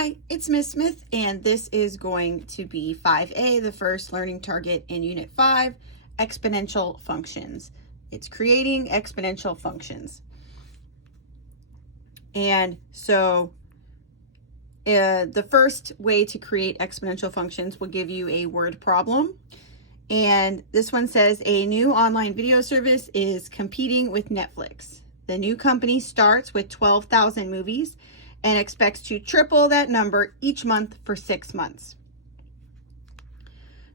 Hi, it's Miss Smith, and this is going to be 5A, the first learning target in Unit 5, exponential functions. It's creating exponential functions. And so the first way to create exponential functions will give you a word problem. And this one says a new online video service is competing with Netflix. The new company starts with 12,000 movies and expects to triple that number each month for 6 months.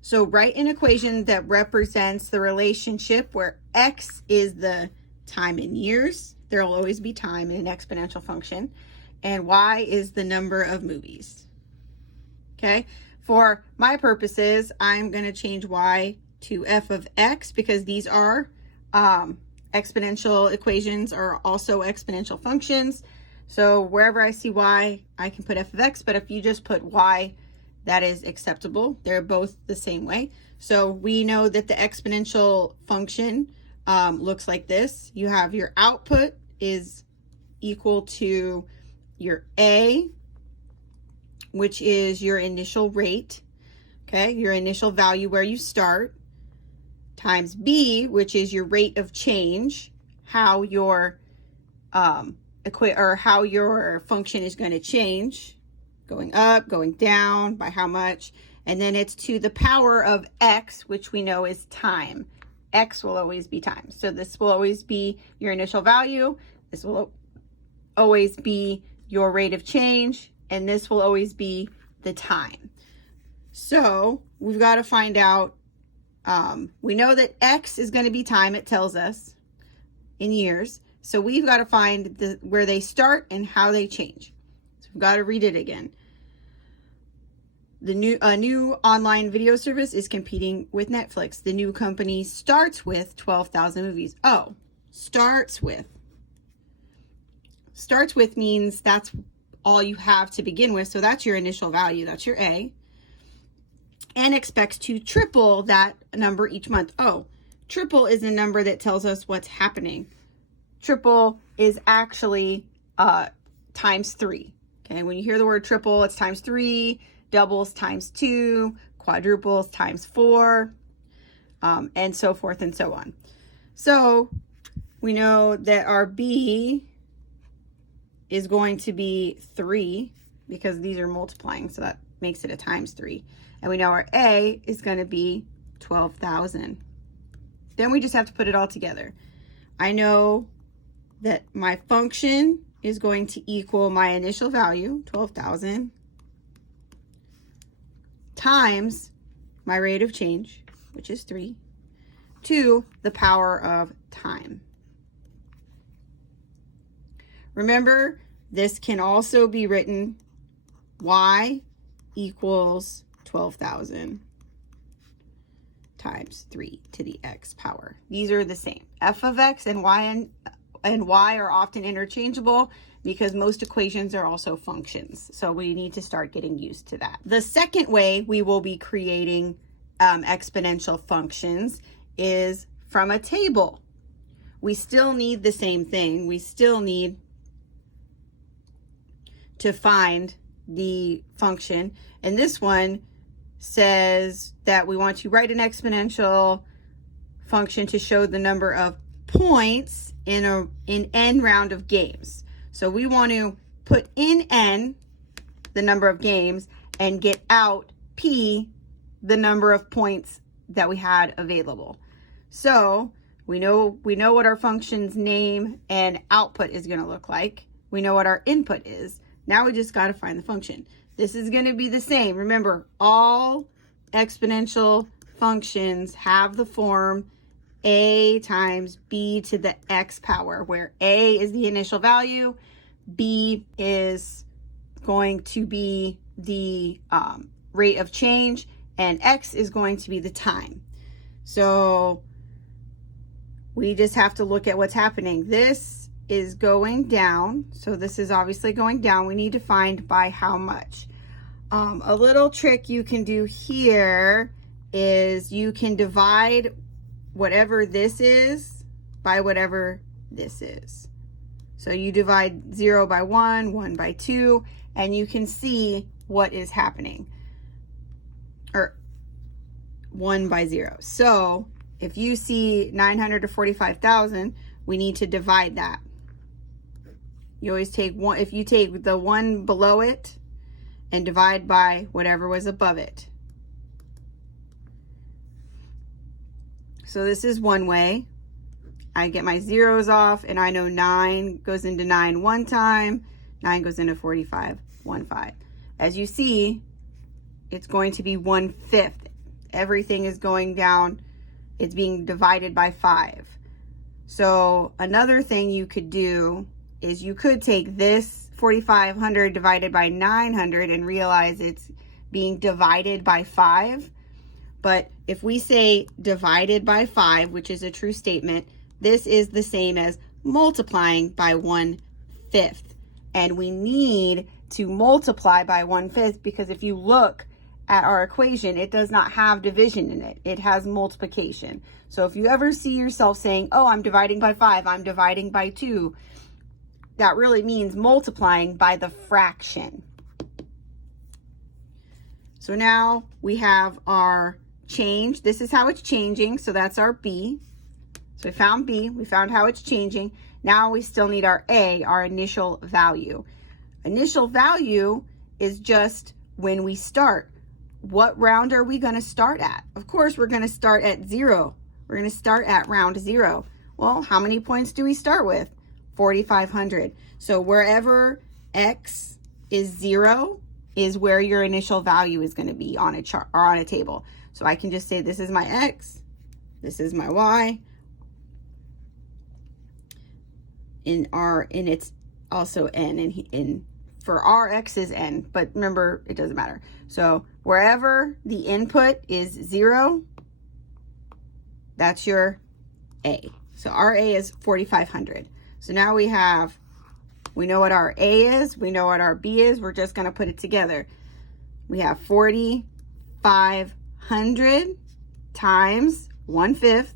So write an equation that represents the relationship where x is the time in years. There will always be time in an exponential function. And y is the number of movies. Okay, for my purposes, I'm going to change y to f of x because these are exponential equations are also exponential functions. So wherever I see y, I can put f of x, but if you just put y, that is acceptable. They're both the same way. So we know that the exponential function looks like this. You have your output is equal to your a, which is your initial rate, okay, your initial value where you start, times b, which is your rate of change, how your how your function is going to change, going up, going down, by how much, and then it's to the power of x, which we know is time. X will always be time. So this will always be your initial value. This will always be your rate of change, and this will always be the time. So we've got to find out, we know that x is going to be time, it tells us in years. So we've got to find where they start and how they change. So we've got to read it again. The new online video service is competing with Netflix. The new company starts with 12,000 movies. Oh, starts with. Starts with means that's all you have to begin with. So that's your initial value. That's your A. And expects to triple that number each month. Oh, triple is a number that tells us what's happening. Triple is actually times 3. Okay, when you hear the word triple, it's times 3, doubles times 2, quadruples times 4, and so forth and so on. So we know that our B is going to be 3 because these are multiplying, so that makes it a times 3. And we know our A is going to be 12,000. Then we just have to put it all together. I know that my function is going to equal my initial value, 12,000, times my rate of change, which is 3, to the power of time. Remember, this can also be written y equals 12,000 times 3 to the x power. These are the same. F of x and y are often interchangeable because most equations are also functions. So we need to start getting used to that. The second way we will be creating exponential functions is from a table. We still need the same thing. We still need to find the function. And this one says that we want to write an exponential function to show the number of points in n round of games. So we want to put in n the number of games and get out p the number of points that we had available. So we know what our function's name and output is going to look like. We know what our input is. Now we just got to find the function. This is going to be the same. Remember, all exponential functions have the form a times b to the x power, where a is the initial value, b is going to be the rate of change, and x is going to be the time. So we just have to look at what's happening. This is going down, so this is obviously going down. We need to find by how much. A little trick you can do here is you can divide whatever this is by whatever this is. So you divide 0 by 1, 1 by 2, and you can see what is happening. Or 1 by 0. So if you see 900 to 45,000, we need to divide that. You always take one, if you take the one below it and divide by whatever was above it. So this is one way. I get my zeros off, and I know 9 goes into 9 one time, 9 goes into 45 one time. As you see, it's going to be 1/5. Everything is going down. It's being divided by 5. So another thing you could do is you could take this 4,500 divided by 900 and realize it's being divided by 5. But if we say divided by 5, which is a true statement, this is the same as multiplying by 1/5. And we need to multiply by 1/5 because if you look at our equation, it does not have division in it. It has multiplication. So if you ever see yourself saying, oh, I'm dividing by 5, I'm dividing by 2, that really means multiplying by the fraction. So now we have our change. This is how it's changing. So that's our B. So we found B. We found how it's changing. Now we still need our A, our initial value. Initial value is just when we start. What round are we going to start at? Of course, we're going to start at 0. We're going to start at round 0. Well, how many points do we start with? 4,500. So wherever X is 0 is where your initial value is going to be on a chart or on a table. So I can just say this is my X, this is my Y, and it's also N, and for our X is N, but remember, it doesn't matter. So wherever the input is 0, that's your A. So our A is 4,500. So now we know what our A is, we know what our B is, we're just going to put it together. We have 4,500 times 1/5,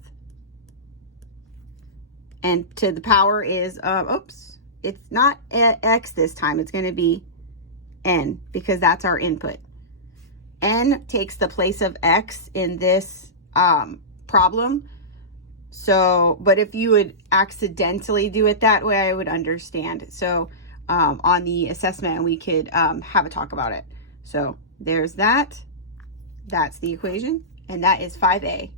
and to the power is, oops, it's not X this time, it's going to be N because that's our input. N takes the place of X in this problem. So, but if you would accidentally do it that way, I would understand. So on the assessment, we could have a talk about it. So there's that. That's the equation, and that is 5A.